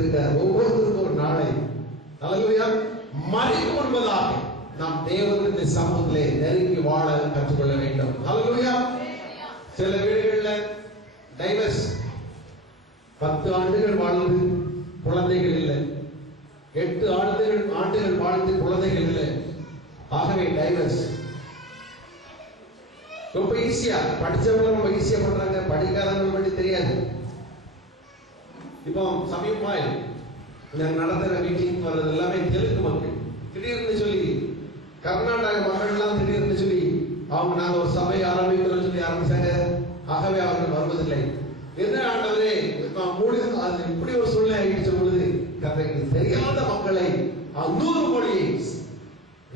ஒவ்வொருத்தருக்கும் ஒரு நாளை அல்லேலூயா மறிக்கும் முன்பதாக நாம் தேவனுடைய சமூகத்திலே நெருங்கி வாழ கற்றுக்கொள்ள வேண்டும். அல்லேலூயா. சில வீடுகளில் டைவர்ஸ் 10 ஆண்டுகள் வாழ்ந்து குழந்தைகள் இல்லை, 8 ஆண்டுகள் வாழ்ந்து குழந்தைகள் இல்லை. ஆகவே டைவர்ஸ் ரொம்ப ஈஸியா, படிச்சவங்க ரொம்ப ஈஸியா பண்றாங்க, படிக்காதவங்க பற்றி தெரியாது. இப்போ சமீபமாய் நடத்துற மீட்டிங் வர்றது எல்லாமே தெலுங்கு மக்கள். திடீர்னு சொல்லி கர்நாடக மக்கள் எல்லாம் திடீர்னு சொல்லி அவங்க நாங்க ஒரு சபை ஆரம்பிக்கிறோம் சொல்லி ஆரம்பிச்சாங்க. ஆகவே அவர்கள் வருவதில்லை. என்ன ஆண்டவரே இப்படி ஒரு சூழ்நிலை ஆகிடுச்ச பொழுது கதைக்கு தெரியாத மக்களை 100 மொழி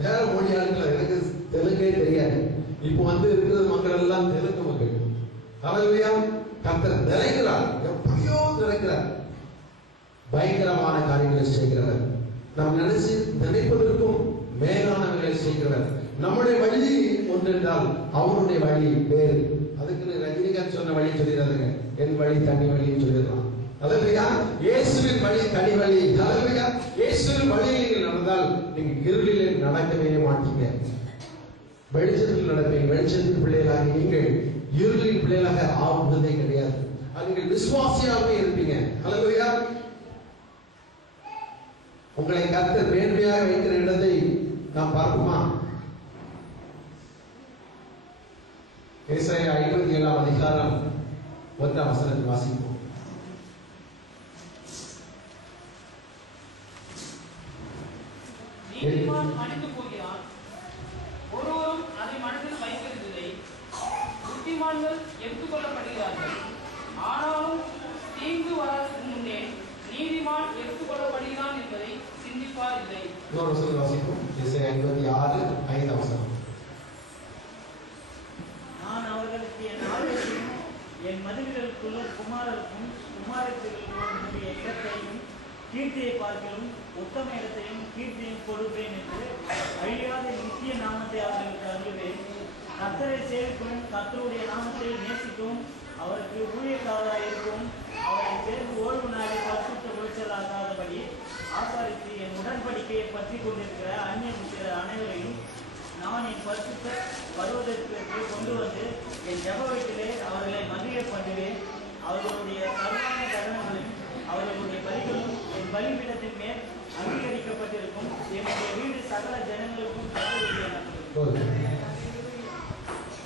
வேற மொழியாளர்கள் எனக்கு தெலுங்கே தெரியாது. இப்போ இருக்கிற மக்கள் எல்லாம் தெலுங்கு மக்கள். அல்லேலூயா. கர்த்தர் நிறைக்கிறார், எப்படியோ நிறைக்கிறார், பயங்கரமான காரியங்களை செய்கிறவர், நாம் நினைப்பதற்கும் மேலானவர்களை செய்கிறவர். நம்முடைய வழி ஒன்றென்றால் அவருடைய வழி வேறு. அதுக்கு ரஜினிகாந்த் சொன்ன வழி சொல்லிடுறாங்க, என் வழி தனி வழின்னு சொல்லிடலாம். அல்லேலூயா. இயேசுவின் வழி தனி வழி. அல்லேலூயா. இயேசுவின் வழியில் நீங்கள் நடந்தால் நீங்க இருளிலே நடக்கவே மாட்டீங்க, வெளிச்சத்தில் நடப்பீங்க. வெளிச்சத்தின் பிள்ளைகளாக நீங்கள் இருளின் பிள்ளைகளாக ஆகுவதே கிடையாது. நீங்கள் விசுவாசியாகவே இருப்பீங்க. அல்லேலூயா. உங்களை கர்த்தர் மேன்மையாக வைக்கிற இடத்தை நாம் பார்ப்போமா? ஏசாயா 57 அதிகாரம் 1 வசனத்தை வாசிப்போம். நீதிமான் மடிந்து போகிறான், ஒருவரும் அதை மனதில் வைக்கிறதில்லை. புத்திமான்கள் எடுத்துக்கொள்ளப்படுகிறார்கள், ஆனாலும் தீங்கு வராதற்கு முன்னே நீதிமான் எடுத்துக்கொள்ளப்படுகிறான் என்பதை சிந்திப்பார் இல்லை. இன்னொரு வசனம் வாசிப்போம். ஏசாயா 56:5 வசனம். நான் அவர்களுக்கு என் ஆலயத்தையும் என் மதில்களுக்குள்ள குமாரருக்கும் குமாரத்திற்கும் இடத்தையும் கீர்த்தியை பார்க்கலும் உத்தம இடத்தையும் கீர்த்தியும் கொடுப்பேன் என்று அழியாத நித்திய நாமத்தை அவர்களுக்கு அருள்வேன். கர்த்தரை சேவிக்கவும் கர்த்தருடைய நாமத்தை நேசிக்கவும் அவருக்கு ஊழியக்காரராக இருக்கவும் அவரை சேர்ந்து ஓய்வு நாளை பரிசுத்த விளைச்சலாகாதபடி ஆசாரித்து என் உடன்படிக்கையை பற்றி கொண்டிருக்கிற அந்நிய புத்திரர் அனைவரையும் நான் என் பரிசுத்த பருவதற்கு கொண்டு வந்து என் ஜெப வீட்டிலே அவர்களை மகிழ பண்ணுவேன். அவர்களுடைய சர்வான தகனங்களும் அவர்களுடைய பலிகளும் என் பலிபீடத்தின் மேல் அங்கீகரிக்கப்பட்டிருக்கும். என்னுடைய வீடு சகல ஜனங்களுக்கும்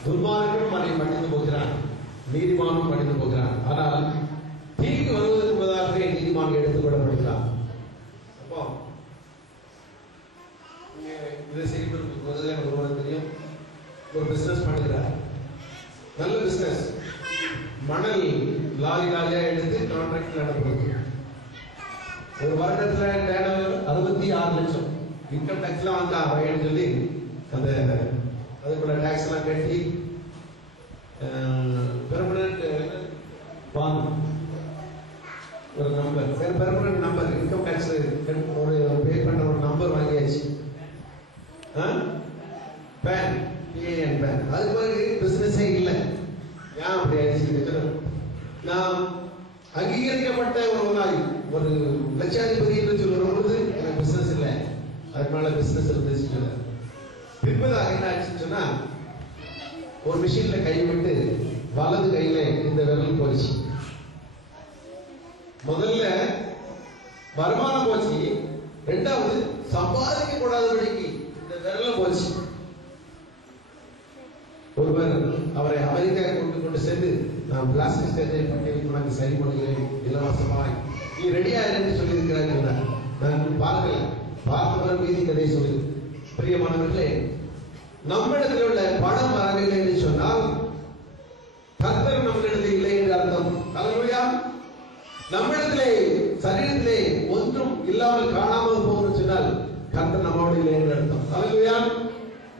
துன்மார்க்கனும் அதை மன்னித்து போகிறான், நீதிமானும் மன்னித்து போகிறான். ஆனால் தீங்கு வருவதற்கு முன்பதாகவே நீதிமான் எடுத்துக்கொள்ளப்படுகிறான். அப்போ இதை செய்வதற்கு எனக்கு ஒருவருக்கு தெரியும், ஒரு பிசினஸ் பண்ணுகிறார், நல்ல பிசினஸ், மணல் லாரி லாரியா எடுத்து கான்ட்ராக்ட் நடப்படுது. ஒரு வருடத்துல 66 லட்சம் இன்கம் டாக்ஸ்லாம் வந்து அவன் சொல்லி அந்த அதுக்குள்ள டாக்ஸ் எல்லாம் கட்டி பெர்மனன்ட் ஒரு number, permanent number, income tax ஒரு பே பண்ற ஒரு நம்பர் வாங்கியாச்சு, பேன், பிஏஎன் பேன். அது பிறகு பிசினஸே இல்லை. ஏன் அப்படி ஆயிடுச்சு? நான் அங்கீகரிக்கப்பட்ட ஒரு லட்சாதிபதி என்று சொல்லும்போது எனக்கு பிசினஸ் இல்லை, அதுக்கு மேல பிசினஸ் இருந்துச்சு. பின்பதாக என்ன ஆச்சுன்னு சொன்னா, ஒரு மிஷின்ல கை விட்டு வலது கையில இந்த விரல் போச்சு. முதல்ல வருமானம் போச்சு, ரெண்டாவது சம்பாதிக்க கூடாதபடிக்கு இந்த விரல் போச்சு. ஒருவர் அவரை அமெரிக்கா கொண்டு சென்று, நான் பிளாஸ்டிக் சர்ஜரி பண்ணி உனக்கு சரி பண்ணுகிறேன் இலவசமாய், நீ ரெடியா என்று சொல்லி இருக்கிறார். நான் பார்க்கல, பார்த்த மீதி கதை சொல்லு. பிரியமானவர்களே, நம்மிடத்தில் உள்ள பணம் வரவில்லை என்று சொன்னால் கர்த்தர் நம்மிடத்தில் இல்லை என்று அர்த்தம். அல்லேலூயா. நம்மிடத்திலே சரீரத்திலே ஒன்றும் இல்லாமல் காணாமல் போகணும்னு சொன்னால் கர்த்தர் நம்மோடு இல்லை என்று அர்த்தம். அல்லேலூயா.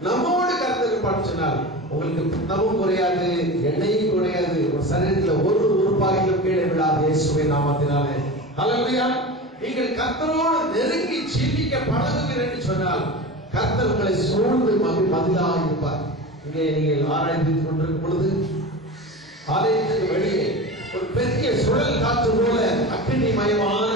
நம்மோடு கர்த்தர் பாட்டு சொன்னால் உங்களுக்கு புத்தமும் குறையாது, எண்ணெயும் குறையாது, ஒரு சரீரத்தில் ஒரு உறுப்பாகிலும் கீழே விழாது இயேசுவின் நாமத்தினாலே. அல்லேலூயா. நீங்கள் கர்த்தரோடு நெருங்கி ஜீவிக்க பழகுவீர்கள் என்று சொன்னால் கர்த்தர் உங்களை சூழ்ந்து மதிலாக இருப்பார். இங்கே நீங்கள் ஆராய்ந்து கொண்டிருக்கும் பொழுது ஆலயத்துக்கு வெளியே ஒரு பெரிய சுழல் காற்று போல அக்கினி மயமான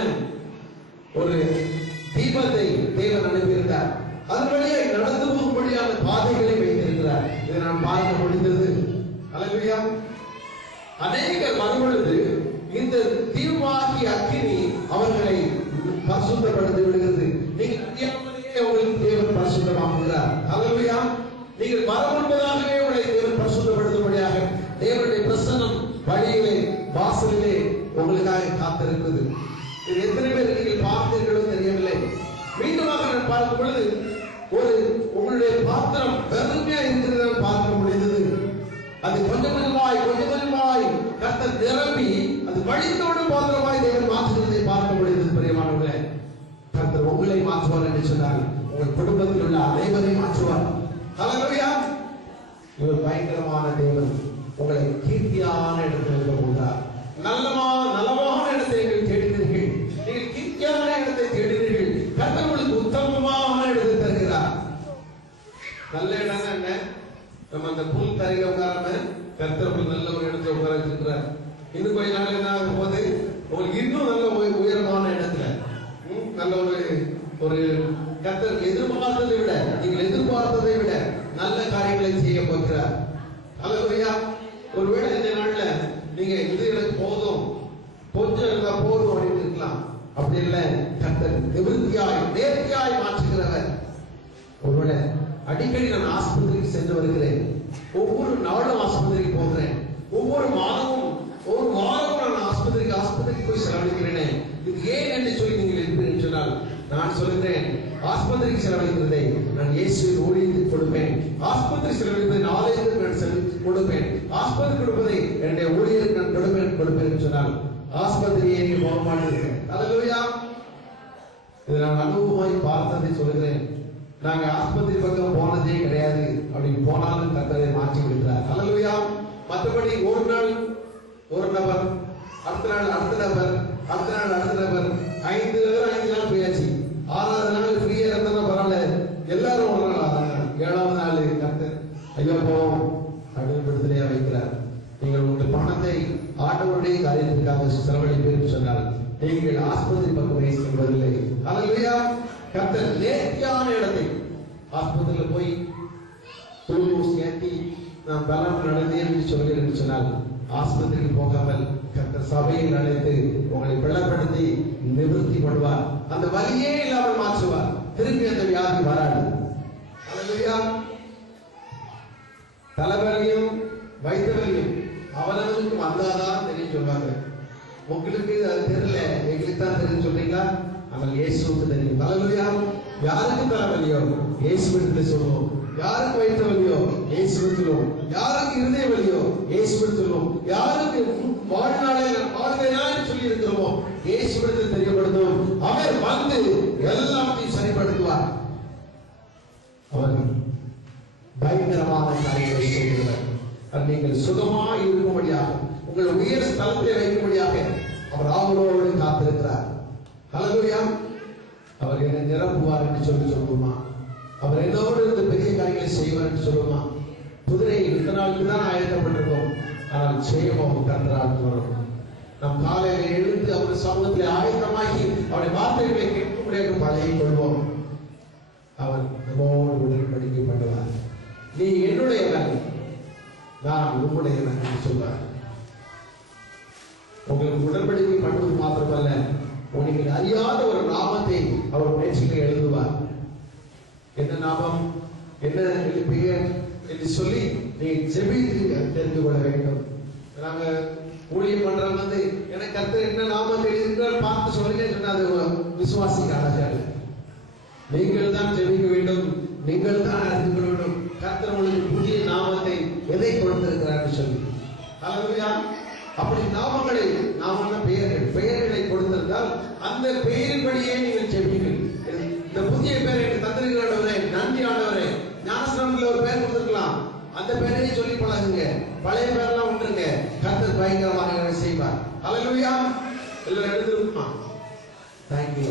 அதன் வழியை நடந்து போகும்படியான பாதைகளை வைத்திருக்கிறார். இதை நான் பார்க்க முடிந்தது. அல்லேலூயா. அநேகர் வரும்பொழுது இந்த தீவாகி அக்கினி அவர்களை பரிசுத்தப்படுத்தி விடுகிறது. நீங்கள் அறியாமலேயே உங்களுக்கு தேவன் பரிசுத்தமாக்குகிறார். அல்லேலூயா. நீங்கள் வரமுன்பதாகவே உங்களை தேவன் பரிசுத்தப்படுத்தும்படியாக தேவனுடைய பிரசன்னம் வழியிலே வாசலிலே உங்களுக்காக காத்திருக்கிறது. இது எத்தனை பேர் நீங்கள் பார்த்தீர்களோ தெரியவில்லை. மீண்டுமாக நான் பார்க்கும் பொழுது ஒரு உங்களுடைய பாத்திரம் வெறுமையா இருக்கிறத பார்க்க முடிந்தது. அது கொஞ்சம் கொஞ்சமாய் கர்த்தர் நிரம்பி அது வழிந்தோடு பாத்திரமாய் தேவன் மாற்றுகிறதை பார்க்க முடிந்தது. பிரியமானவர்களே, கர்த்தர் உங்களை மாற்றுவார் என்று சொன்னால் உங்கள் குடும்பத்தில் உள்ள அனைவரையும் மாற்றுவார். ஹல்லேலூயா. இவர் பயங்கரமான தேவன். உங்களை கீர்த்தியான இடத்தில் இருக்க போகிறார். நலமான இடத்தை நீங்கள் தேடினீர்கள். நீங்கள் கீர்த்தியான இடத்தை தேடினீர்கள். கர்த்தர் உங்களுக்கு உத்தமமான இடத்தை தருகிறார். நல்ல இடம் என்ன? நம்ம அந்த புல் தரையில உட்காராம கர்த்தர் நல்ல ஒரு இடத்துல உட்கார வச்சிருக்கிறார். இன்னும் கொஞ்ச நாள் என்ன ஆகும் போது உங்களுக்கு இன்னும் நல்ல உயரமான இடத்துல நல்ல ஒரு கர்த்தர் எதிர்பார்த்ததை விட நீங்கள் எதிர்பார்த்ததை விட நல்ல காரியங்களை செய்ய போகிறார். அல்லேலூயா. ஒருவேளை இந்த நாள்ல நீங்க இது எனக்கு போதும், கொஞ்சம் இருந்தா போதும் அப்படின்னு இருக்கலாம். அப்படி இல்லை, கர்த்தர் நேர்த்தியாய் மாற்றுகிறவர். ஒருவேளை அடிக்கடி நான் ஆஸ்பத்திரிக்கு சென்று வருகிறேன். ஒவ்வொரு நாளும் ஆஸ்பத்திரிக்கு போகிறேன். ஒவ்வொரு மாதமும் ஒரு வாரம் நான் ஆஸ்பத்திரிக்கு போய் செலவழிக்கிறேன். இது ஏன் என்று சொல்லி நீங்கள் இருப்பீர்கள் சொன்னால் நான் சொல்லுகிறேன், ஆஸ்பத்திரிக்கு செலவழிக்கிறதை நான் இயேசுவின் ஊழியத்துக்கு கொடுப்பேன். ஆஸ்பத்திரி செலவழிப்பதை ஆலயத்துக்கு நான் கொடுப்பேன். ஆஸ்பத்திரி கொடுப்பதை என்னுடைய ஊழியருக்கு நான் கொடுப்பேன் என்று சொன்னால் ஆஸ்பத்திரியை நீங்கள் போக மாட்டீர்கள். அல்லேலூயா. இதை நான் அனுபவமாய் பார்த்ததை சொல்லுகிறேன். நாங்க ஆஸ்பத்திரி பக்கம் போனதே கிடையாது. அப்படி போனாலும் கர்த்தரை மாற்றி விடுகிறார். அல்லேலூயா. மற்றபடி ஒரு நாள் ஒரு நபர், அடுத்த நாள் அடுத்த நபர், அடுத்த நாள் அடுத்த நபர், 5 நாள் போயாச்சு. 6வது நாள் ஃப்ரீயா இருந்தா பரவாயில்ல, எல்லாரும் ஒரு நாள் 7வது நாள் கர்த்தர் ஐயோ போவோம் அப்படின்னு வைக்கிறார். நீங்கள் உங்கள் பணத்தை ஆண்டவருடைய காரியத்திற்காக செலவழிப்பேன் சொன்னால் நீங்கள் ஆஸ்பத்திரி பக்கமே செல்வதில்லை. அல்லேலூயா. கர்த்தர் நேர்த்தியான இடத்தை ஆஸ்பத்திரியில் போய் குளுக்கோஸ் ஏற்றி நான் பலம் நடந்தேன் என்று சொல்கிறேன் என்று சொன்னால் ஆஸ்பத்திரிக்கு போகாமல் கர்த்தர் சபையில் அழைத்து உங்களை பலப்படுத்தி நிவர்த்தி பண்ணுவார். அந்த வலியே இல்லாமல் மாற்றுவார். திரும்பி அந்த வியாதி வராது. அல்லேலூயா. தலைவலியும் வயிற்றுவலியும் அவனவனுக்கு வந்தாதான் தெரியும் சொல்வாங்க. உங்களுக்கு அது தெரியல, எங்களுக்கு தான் தெரியும் சொல்றீங்களா? ஆனால் இயேசுவுக்கு தெரியும். அல்லேலூயா. யாருக்கு தலைவலியோ இயேசுவிடத்துல சொல்லுவோம். யாருக்கு வயிற்று வலியோ இயேசுவிடத்திலும், யாருக்கு இருதய வலியோ இயேசுவிடத்திலும், யாருக்கு வாழ்நாளில் சொல்லி இருக்கிறோமோ இயேசுவிடத்தில் தெரியப்படுத்தும். அவர் வந்து எல்லாத்தையும் சரிப்படுத்துவார். அவர் பயங்கரமான காரியங்களை செய்கிறார். நீங்கள் சுகமாய் இருக்கும்படியாக, உங்கள் உயர் ஸ்தலத்தை வைக்கும்படியாக அவர் ஆவலோடு காத்திருக்கிறார். அல்லேலூயா. அவர் என்னை நிரப்புவார் என்று சொல்லுமா? அவர் என்னோடு இந்த பெரிய காரியங்களை செய்வார் என்று சொல்லுமா? குதிரை இந்த நாளுக்கு தான் ஆயத்தப்பட்டிருக்கோம், ஆனால் செய்யவும் கர்த்தரால் வரும். நம் காலையில் எழுந்து அவர் சமூகத்தில் ஆயத்தமாகி அவருடைய வார்த்தைகளை கேட்கும்படியாக பழகிக் கொள்வோம். அவர் நம்மோடு உடன்படிக்கை பண்ணுவார். நீ என்னுடையவன், நான் உன்னுடையவன் என்று சொல்வார். உங்களுக்கு உடன்படிக்கை பண்ணுவது மாத்திரமல்ல, நீங்கள் அறியாத ஒரு நாமத்தை அவர் பேச்சில் எழுதுவார். என்ன நாமம், என்ன பெயர் என்று சொல்லி நீ ஜெபித்து தெரிந்து கொள்ள வேண்டும். நாங்க ஊழியம் பண்றவங்க வந்து எனக்கு கர்த்தர் என்ன நாமத்தை எழுதினால் பார்த்து சொல்லுங்க சொன்னா அது விசுவாசிக்க அழகாக. நீங்கள் தான் ஜெபிக்க வேண்டும், நீங்கள் தான் அறிந்து கொள்ள வேண்டும் கர்த்தர் உங்களுக்கு புதிய நாமத்தை எதை கொடுத்திருக்கிறார் சொல்லி. அல்லேலூயா. அப்படி நாமங்களை பெயர்களை கொடுத்திருந்தால் அந்த பெயரின்படியே நீங்கள் ஜெபிங்கள். இந்த புதிய பெயரை தந்திரிகளே, நன்றி ஆண்டவரே, ஞானஸ்நானத்தில் ஒரு பெயர் கொடுத்திருக்கலாம், அந்த பெயரையே சொல்லி பழகுங்க. பழைய பெயரெல்லாம் விட்டுருங்க. கர்த்தர் பயங்கரமாக செய்வார். அல்லேலூயா. எல்லாரும் எழுதிருக்குமா? Thank you,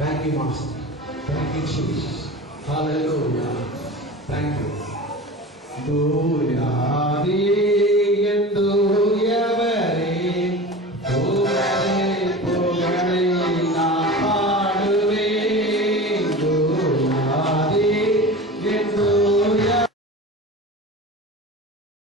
thank you master, thank you Jesus. ஹalleluya. தேங்க்யூ.